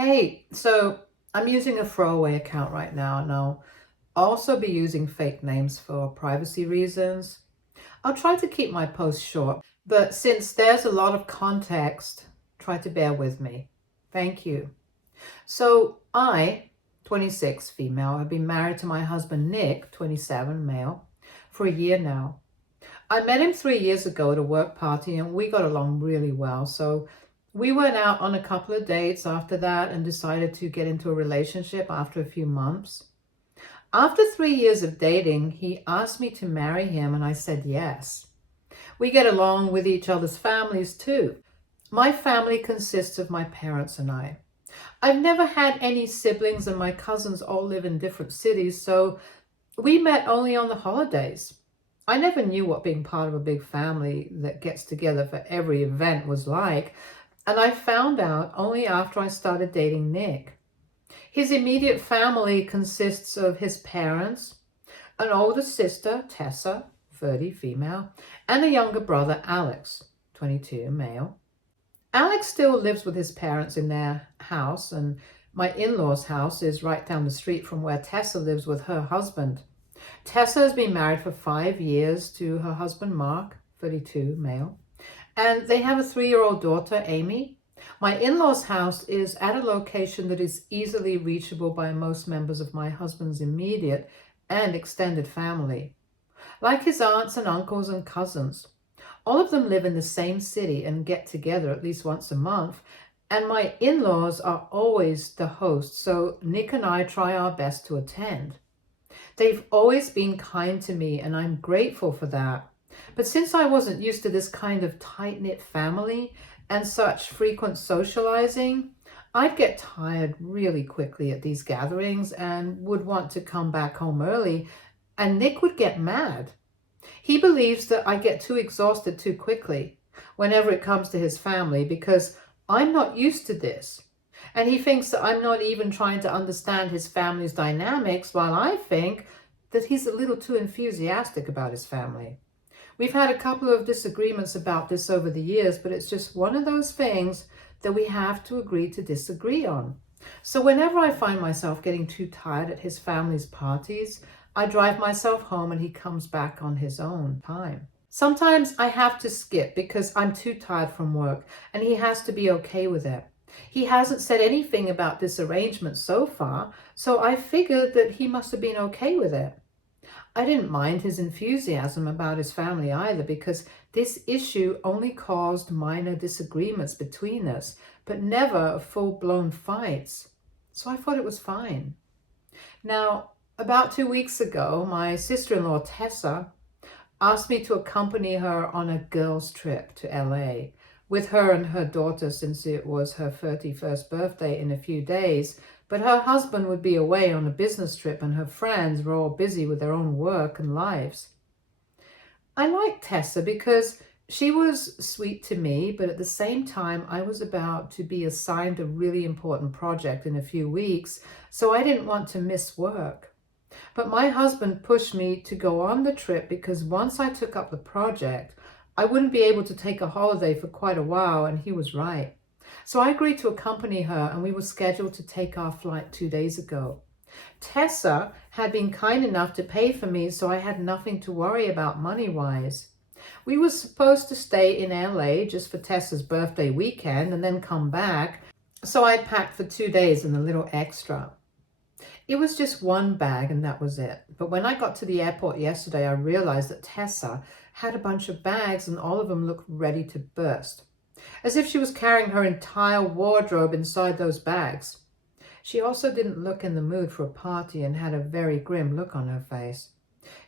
Hey, so I'm using a throwaway account right now, and I'll also be using fake names for privacy reasons. I'll try to keep my posts short, but since there's a lot of context, try to bear with me. Thank you. So I, 26 female, have been married to my husband Nick, 27 male, for a year now. I met him 3 years ago at a work party and we got along really well. So we went out on a couple of dates after that and decided to get into a relationship after a few months. After 3 years of dating, he asked me to marry him and I said yes. We get along with each other's families too. My family consists of my parents and I. I've never had any siblings and my cousins all live in different cities, so we met only on the holidays. I never knew what being part of a big family that gets together for every event was like, and I found out only after I started dating Nick. His immediate family consists of his parents, an older sister, Tessa, 30, female, and a younger brother, Alex, 22, male. Alex still lives with his parents in their house, and my in-laws' house is right down the street from where Tessa lives with her husband. Tessa has been married for 5 years to her husband, Mark, 32, male, and they have a 3-year-old daughter, Amy. My in-laws' house is at a location that is easily reachable by most members of my husband's immediate and extended family, like his aunts and uncles and cousins. All of them live in the same city and get together at least once a month, and my in-laws are always the hosts, so Nick and I try our best to attend. They've always been kind to me, and I'm grateful for that. But since I wasn't used to this kind of tight-knit family and such frequent socializing, I'd get tired really quickly at these gatherings and would want to come back home early, and Nick would get mad. He believes that I get too exhausted too quickly whenever it comes to his family because I'm not used to this. And he thinks that I'm not even trying to understand his family's dynamics, while I think that he's a little too enthusiastic about his family. We've had a couple of disagreements about this over the years, but it's just one of those things that we have to agree to disagree on. So whenever I find myself getting too tired at his family's parties, I drive myself home and he comes back on his own time. Sometimes I have to skip because I'm too tired from work, and he has to be okay with it. He hasn't said anything about this arrangement so far, so I figured that he must have been okay with it. I didn't mind his enthusiasm about his family either, because this issue only caused minor disagreements between us, but never full-blown fights. So I thought it was fine. Now, about 2 weeks ago, my sister-in-law Tessa asked me to accompany her on a girls' trip to LA with her and her daughter, since it was her 31st birthday in a few days, but her husband would be away on a business trip and her friends were all busy with their own work and lives. I liked Tessa because she was sweet to me, but at the same time, I was about to be assigned a really important project in a few weeks, so I didn't want to miss work. But my husband pushed me to go on the trip because once I took up the project, I wouldn't be able to take a holiday for quite a while, and he was right. So I agreed to accompany her, and we were scheduled to take our flight 2 days ago. Tessa had been kind enough to pay for me, so I had nothing to worry about money-wise. We were supposed to stay in LA just for Tessa's birthday weekend and then come back, so I packed for 2 days and a little extra. It was just one bag and that was it. But when I got to the airport yesterday, I realized that Tessa had a bunch of bags and all of them looked ready to burst, as if she was carrying her entire wardrobe inside those bags. She also didn't look in the mood for a party and had a very grim look on her face.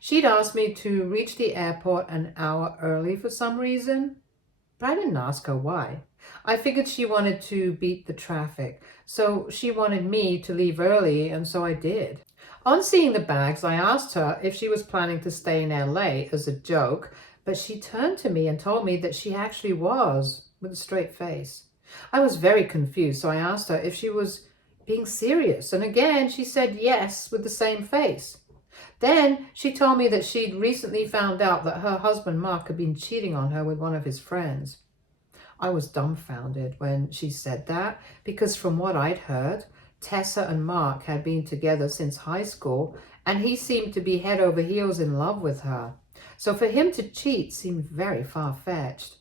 She'd asked me to reach the airport an hour early for some reason, but I didn't ask her why. I figured she wanted to beat the traffic, so she wanted me to leave early, and so I did. On seeing the bags, I asked her if she was planning to stay in LA as a joke, but she turned to me and told me that she actually was, with a straight face. I was very confused, so I asked her if she was being serious, and again she said yes with the same face. Then she told me that she'd recently found out that her husband Mark had been cheating on her with one of his friends. I was dumbfounded when she said that because from what I'd heard, Tessa and Mark had been together since high school and he seemed to be head over heels in love with her. So for him to cheat seemed very far-fetched.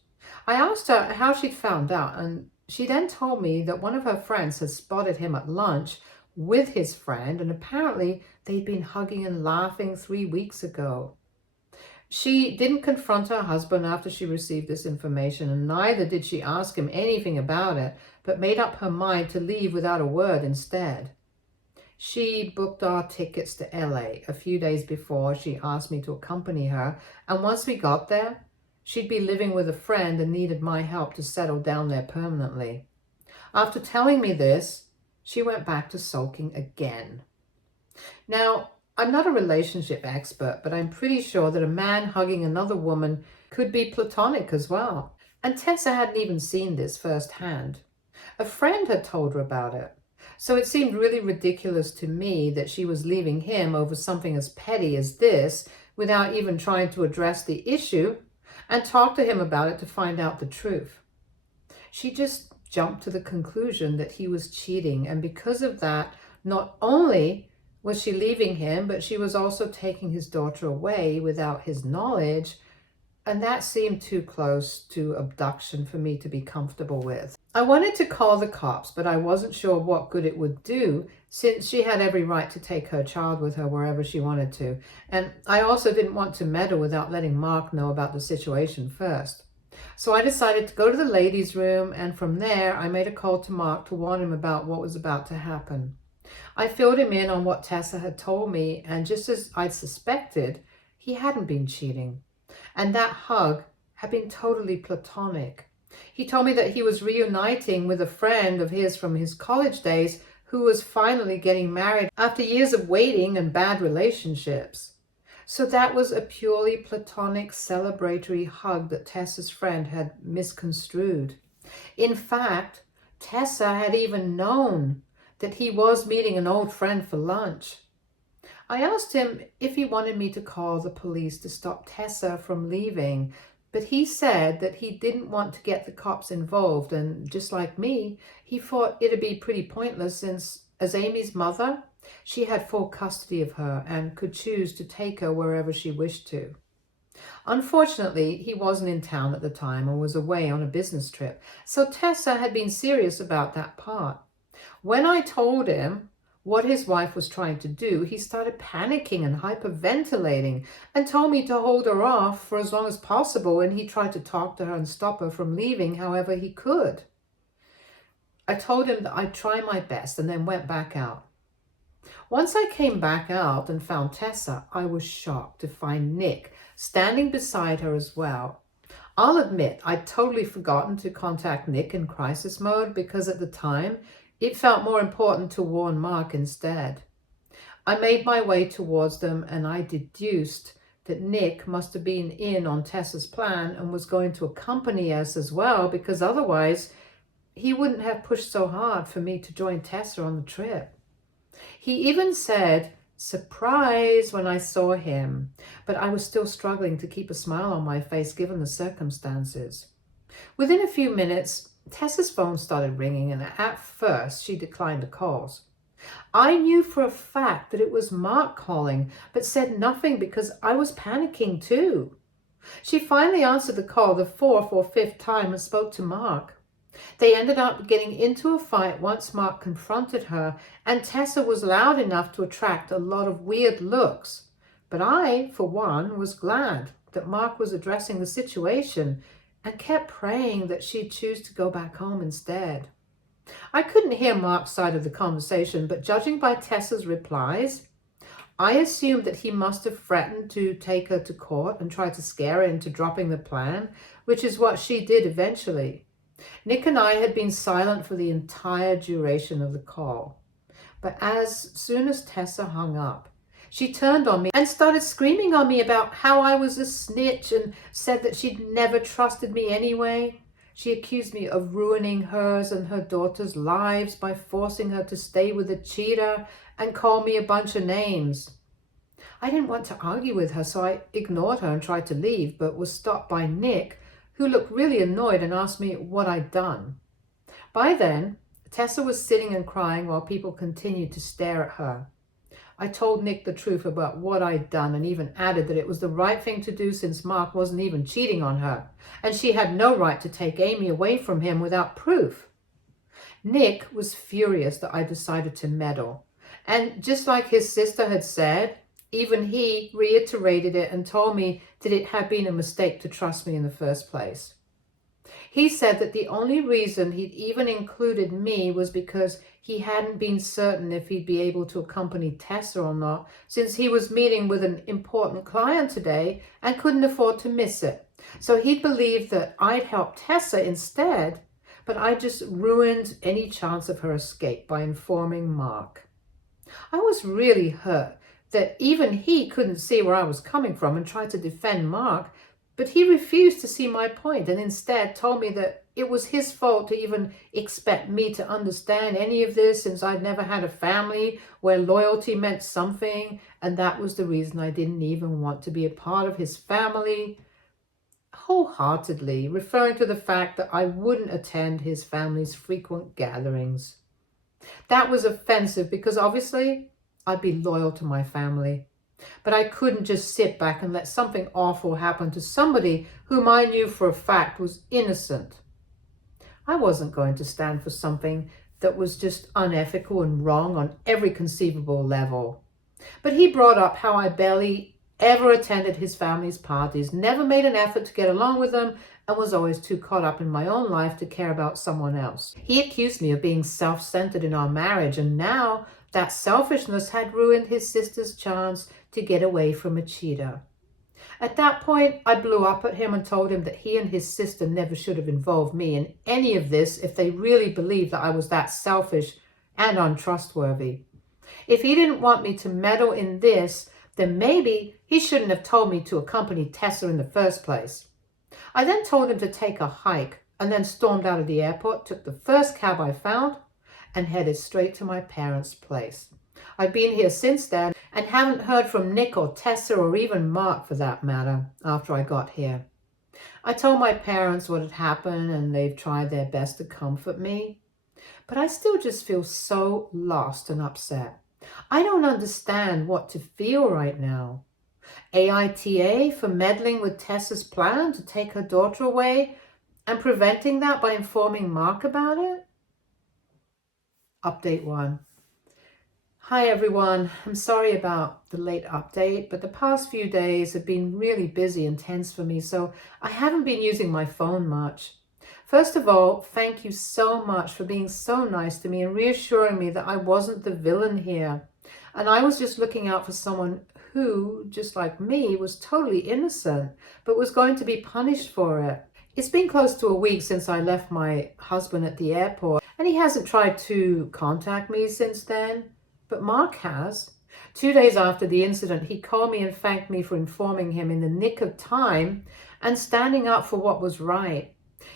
I asked her how she'd found out, and she then told me that one of her friends had spotted him at lunch with his friend, and apparently they'd been hugging and laughing 3 weeks ago. She didn't confront her husband after she received this information, and neither did she ask him anything about it, but made up her mind to leave without a word instead. She booked our tickets to LA a few days before she asked me to accompany her, and once we got there, she'd be living with a friend and needed my help to settle down there permanently. After telling me this, she went back to sulking again. Now, I'm not a relationship expert, but I'm pretty sure that a man hugging another woman could be platonic as well. And Tessa hadn't even seen this firsthand. A friend had told her about it. So it seemed really ridiculous to me that she was leaving him over something as petty as this without even trying to address the issue and talk to him about it to find out the truth. She just jumped to the conclusion that he was cheating, and because of that, not only was she leaving him, but she was also taking his daughter away without his knowledge, and that seemed too close to abduction for me to be comfortable with. I wanted to call the cops, but I wasn't sure what good it would do since she had every right to take her child with her wherever she wanted to. And I also didn't want to meddle without letting Mark know about the situation first. So I decided to go to the ladies' room, and from there I made a call to Mark to warn him about what was about to happen. I filled him in on what Tessa had told me, and just as I'd suspected, he hadn't been cheating. And that hug had been totally platonic. He told me that he was reuniting with a friend of his from his college days who was finally getting married after years of waiting and bad relationships. So that was a purely platonic celebratory hug that Tessa's friend had misconstrued. In fact, Tessa had even known that he was meeting an old friend for lunch. I asked him if he wanted me to call the police to stop Tessa from leaving, but he said that he didn't want to get the cops involved, and just like me, he thought it'd be pretty pointless since, as Amy's mother, she had full custody of her and could choose to take her wherever she wished to. Unfortunately, he wasn't in town at the time and was away on a business trip, so Tessa had been serious about that part. When I told him what his wife was trying to do, he started panicking and hyperventilating and told me to hold her off for as long as possible, and he tried to talk to her and stop her from leaving however he could. I told him that I'd try my best and then went back out. Once I came back out and found Tessa, I was shocked to find Nick standing beside her as well. I'll admit I'd totally forgotten to contact Nick in crisis mode because at the time it felt more important to warn Mark instead. I made my way towards them, and I deduced that Nick must have been in on Tessa's plan and was going to accompany us as well, because otherwise he wouldn't have pushed so hard for me to join Tessa on the trip. He even said, "Surprise," when I saw him, but I was still struggling to keep a smile on my face given the circumstances. Within a few minutes, Tessa's phone started ringing, and at first she declined the calls. I knew for a fact that it was Mark calling, but said nothing because I was panicking too. She finally answered the call the fourth or fifth time and spoke to Mark. They ended up getting into a fight once Mark confronted her, and Tessa was loud enough to attract a lot of weird looks. But I, for one, was glad that Mark was addressing the situation and kept praying that she'd choose to go back home instead. I couldn't hear Mark's side of the conversation, but judging by Tessa's replies, I assumed that he must have threatened to take her to court and try to scare her into dropping the plan, which is what she did eventually. Nick and I had been silent for the entire duration of the call, but as soon as Tessa hung up, she turned on me and started screaming on me about how I was a snitch and said that she'd never trusted me anyway. She accused me of ruining hers and her daughter's lives by forcing her to stay with a cheater and called me a bunch of names. I didn't want to argue with her, so I ignored her and tried to leave, but was stopped by Nick, who looked really annoyed and asked me what I'd done. By then, Tessa was sitting and crying while people continued to stare at her. I told Nick the truth about what I'd done and even added that it was the right thing to do since Mark wasn't even cheating on her, and she had no right to take Amy away from him without proof. Nick was furious that I decided to meddle, and just like his sister had said, even he reiterated it and told me that it had been a mistake to trust me in the first place. He said that the only reason he'd even included me was because he hadn't been certain if he'd be able to accompany Tessa or not, since he was meeting with an important client today and couldn't afford to miss it. So he believed that I'd help Tessa instead, but I just ruined any chance of her escape by informing Mark. I was really hurt that even he couldn't see where I was coming from and tried to defend Mark, but he refused to see my point and instead told me that it was his fault to even expect me to understand any of this, since I'd never had a family where loyalty meant something, and that was the reason I didn't even want to be a part of his family. Wholeheartedly referring to the fact that I wouldn't attend his family's frequent gatherings. That was offensive because obviously I'd be loyal to my family. But I couldn't just sit back and let something awful happen to somebody whom I knew for a fact was innocent. I wasn't going to stand for something that was just unethical and wrong on every conceivable level. But he brought up how I barely ever attended his family's parties, never made an effort to get along with them, and was always too caught up in my own life to care about someone else. He accused me of being self-centered in our marriage, and now that selfishness had ruined his sister's chance to get away from a cheater. At that point, I blew up at him and told him that he and his sister never should have involved me in any of this if they really believed that I was that selfish and untrustworthy. If he didn't want me to meddle in this, then maybe he shouldn't have told me to accompany Tessa in the first place. I then told him to take a hike and then stormed out of the airport, took the first cab I found, and headed straight to my parents' place. I've been here since then and haven't heard from Nick or Tessa or even Mark for that matter after I got here. I told my parents what had happened and they've tried their best to comfort me, but I still just feel so lost and upset. I don't understand what to feel right now. AITA for meddling with Tessa's plan to take her daughter away and preventing that by informing Mark about it? Update 1. Hi everyone, I'm sorry about the late update, but the past few days have been really busy and tense for me, so I haven't been using my phone much. First of all, thank you so much for being so nice to me and reassuring me that I wasn't the villain here. And I was just looking out for someone who, just like me, was totally innocent, but was going to be punished for it. It's been close to a week since I left my husband at the airport, and he hasn't tried to contact me since then. But Mark has. 2 days after the incident, he called me and thanked me for informing him in the nick of time and standing up for what was right.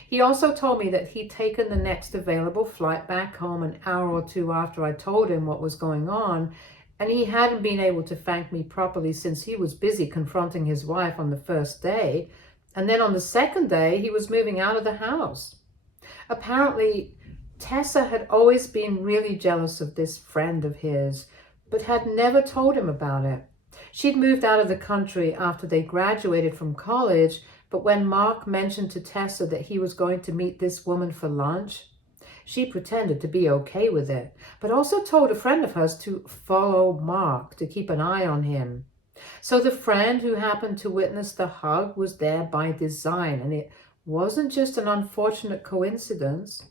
He also told me that he'd taken the next available flight back home an hour or two after I told him what was going on, and he hadn't been able to thank me properly since he was busy confronting his wife on the first day, and then on the second day he was moving out of the house. Apparently, Tessa had always been really jealous of this friend of his, but had never told him about it. She'd moved out of the country after they graduated from college, but when Mark mentioned to Tessa that he was going to meet this woman for lunch, she pretended to be okay with it, but also told a friend of hers to follow Mark, to keep an eye on him. So the friend who happened to witness the hug was there by design, and it wasn't just an unfortunate coincidence.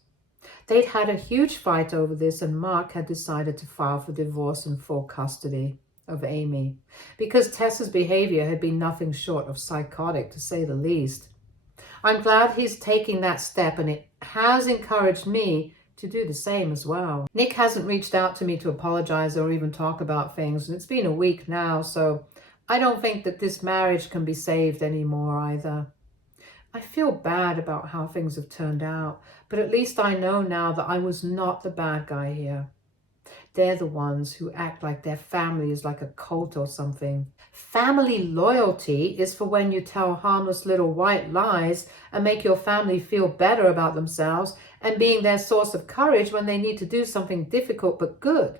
They'd had a huge fight over this, and Mark had decided to file for divorce and full custody of Amy, because Tessa's behavior had been nothing short of psychotic, to say the least. I'm glad he's taking that step, and it has encouraged me to do the same as well. Nick hasn't reached out to me to apologize or even talk about things, and it's been a week now, so I don't think that this marriage can be saved anymore either. I feel bad about how things have turned out, but at least I know now that I was not the bad guy here. They're the ones who act like their family is like a cult or something. Family loyalty is for when you tell harmless little white lies and make your family feel better about themselves and being their source of courage when they need to do something difficult but good.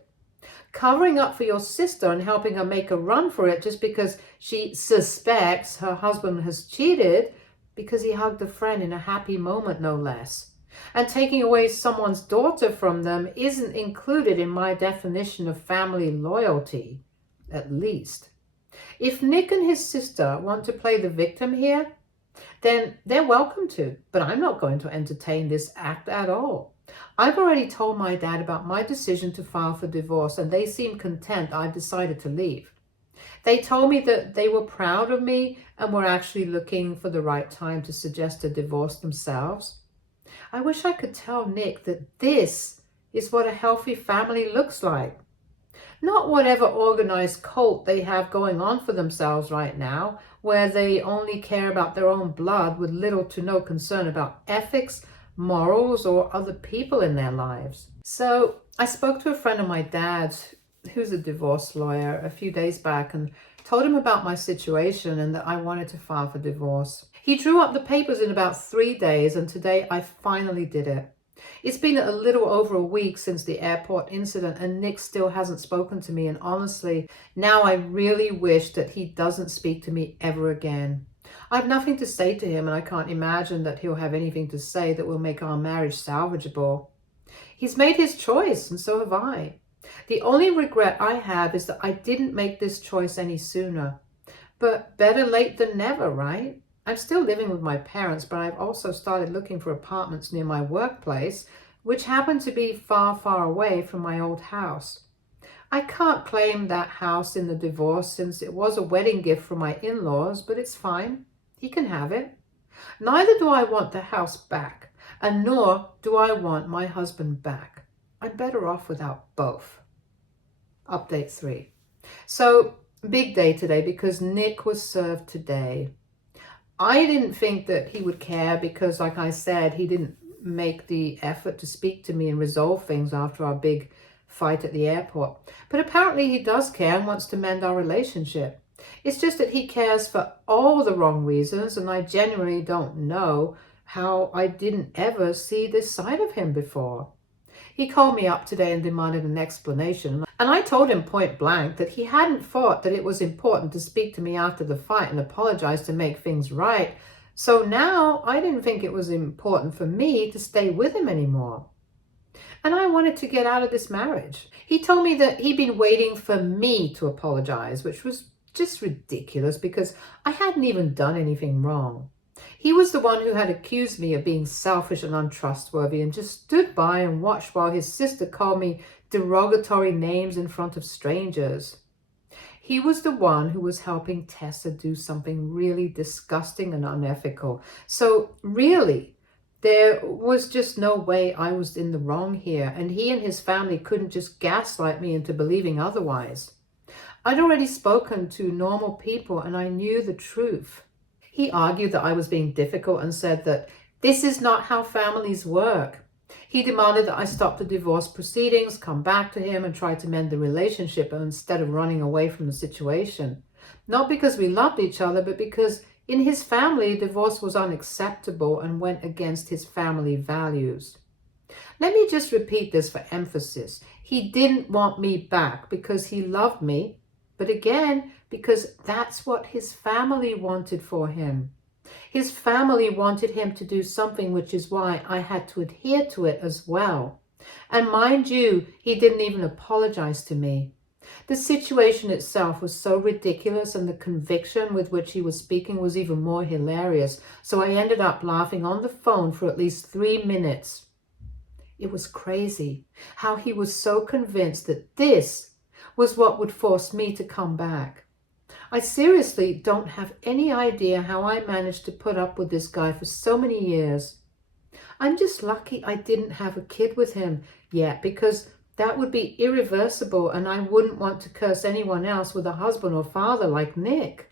Covering up for your sister and helping her make a run for it just because she suspects her husband has cheated because he hugged a friend in a happy moment, no less. And taking away someone's daughter from them isn't included in my definition of family loyalty, at least. If Nick and his sister want to play the victim here, then they're welcome to, but I'm not going to entertain this act at all. I've already told my dad about my decision to file for divorce, and they seem content I've decided to leave. They told me that they were proud of me and were actually looking for the right time to suggest a divorce themselves. I wish I could tell Nick that this is what a healthy family looks like. Not whatever organized cult they have going on for themselves right now, where they only care about their own blood with little to no concern about ethics, morals, or other people in their lives. So I spoke to a friend of my dad's who's a divorce lawyer a few days back and told him about my situation and that I wanted to file for divorce. He drew up the papers in about 3 days, and today I finally did it. It's been a little over a week since the airport incident, and Nick still hasn't spoken to me, and honestly, now I really wish that he doesn't speak to me ever again. I have nothing to say to him, and I can't imagine that he'll have anything to say that will make our marriage salvageable. He's made his choice, and so have I. The only regret I have is that I didn't make this choice any sooner. But better late than never, right? I'm still living with my parents, but I've also started looking for apartments near my workplace, which happen to be far, far away from my old house. I can't claim that house in the divorce since it was a wedding gift from my in-laws, but it's fine. He can have it. Neither do I want the house back, and nor do I want my husband back. I'm better off without both. Update 3. So, big day today because Nick was served today. I didn't think that he would care because, like I said, he didn't make the effort to speak to me and resolve things after our big fight at the airport. But apparently he does care and wants to mend our relationship. It's just that he cares for all the wrong reasons, and I genuinely don't know how I didn't ever see this side of him before. He called me up today and demanded an explanation, and I told him point blank that he hadn't thought that it was important to speak to me after the fight and apologize to make things right. So now I didn't think it was important for me to stay with him anymore. And I wanted to get out of this marriage. He told me that he'd been waiting for me to apologize, which was just ridiculous because I hadn't even done anything wrong. He was the one who had accused me of being selfish and untrustworthy and just stood by and watched while his sister called me derogatory names in front of strangers. He was the one who was helping Tessa do something really disgusting and unethical. So really, there was just no way I was in the wrong here, and he and his family couldn't just gaslight me into believing otherwise. I'd already spoken to normal people and I knew the truth. He argued that I was being difficult and said that this is not how families work. He demanded that I stop the divorce proceedings, come back to him and try to mend the relationship instead of running away from the situation. Not because we loved each other, but because in his family, divorce was unacceptable and went against his family values. Let me just repeat this for emphasis. He didn't want me back because he loved me, but again, because that's what his family wanted for him. His family wanted him to do something, which is why I had to adhere to it as well. And mind you, he didn't even apologize to me. The situation itself was so ridiculous, and the conviction with which he was speaking was even more hilarious. So I ended up laughing on the phone for at least 3 minutes. It was crazy how he was so convinced that this was what would force me to come back. I seriously don't have any idea how I managed to put up with this guy for so many years. I'm just lucky I didn't have a kid with him yet, because that would be irreversible and I wouldn't want to curse anyone else with a husband or father like Nick.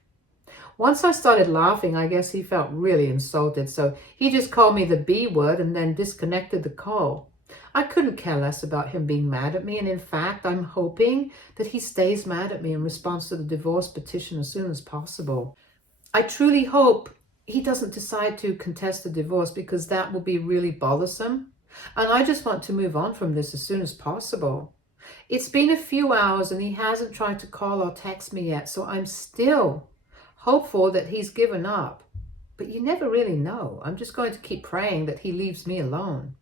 Once I started laughing, I guess he felt really insulted, so he just called me the B word and then disconnected the call. I couldn't care less about him being mad at me, and in fact, I'm hoping that he stays mad at me in response to the divorce petition as soon as possible. I truly hope he doesn't decide to contest the divorce because that will be really bothersome. And I just want to move on from this as soon as possible. It's been a few hours and he hasn't tried to call or text me yet, so I'm still hopeful that he's given up. But you never really know. I'm just going to keep praying that he leaves me alone.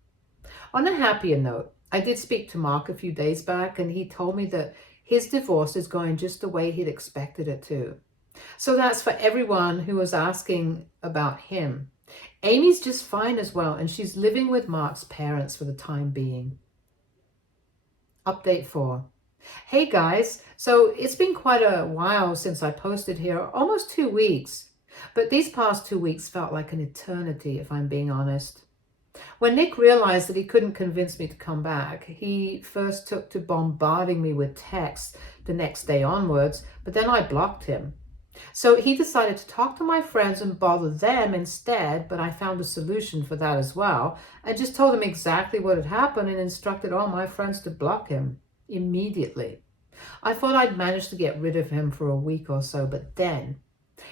On a happier note, I did speak to Mark a few days back and he told me that his divorce is going just the way he'd expected it to. So that's for everyone who was asking about him. Amy's just fine as well, and she's living with Mark's parents for the time being. Update 4. Hey guys, so it's been quite a while since I posted here, almost 2 weeks. But these past 2 weeks felt like an eternity, if I'm being honest. When Nick realized that he couldn't convince me to come back, he first took to bombarding me with texts the next day onwards, but then I blocked him. So he decided to talk to my friends and bother them instead, but I found a solution for that as well, and just told them exactly what had happened and instructed all my friends to block him immediately. I thought I'd managed to get rid of him for a week or so, but then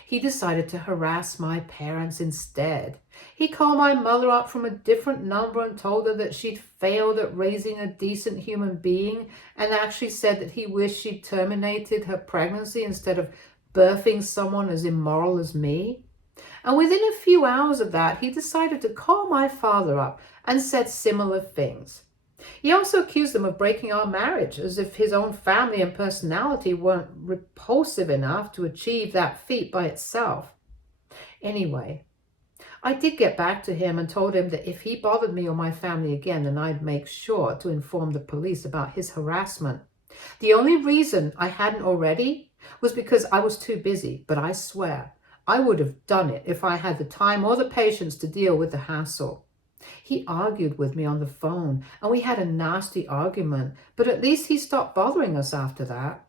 he decided to harass my parents instead. He called my mother up from a different number and told her that she'd failed at raising a decent human being, and actually said that he wished she'd terminated her pregnancy instead of birthing someone as immoral as me. And within a few hours of that, he decided to call my father up and said similar things. He also accused them of breaking our marriage, as if his own family and personality weren't repulsive enough to achieve that feat by itself. Anyway, I did get back to him and told him that if he bothered me or my family again, then I'd make sure to inform the police about his harassment. The only reason I hadn't already was because I was too busy, but I swear I would have done it if I had the time or the patience to deal with the hassle. He argued with me on the phone and we had a nasty argument, but at least he stopped bothering us after that.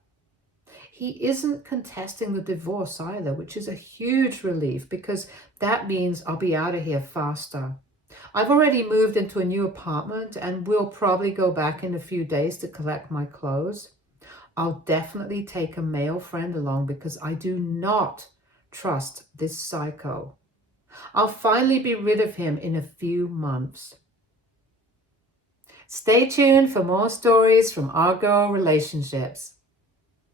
He isn't contesting the divorce either, which is a huge relief because that means I'll be out of here faster. I've already moved into a new apartment and will probably go back in a few days to collect my clothes. I'll definitely take a male friend along because I do not trust this psycho. I'll finally be rid of him in a few months. Stay tuned for more stories from our girl relationships.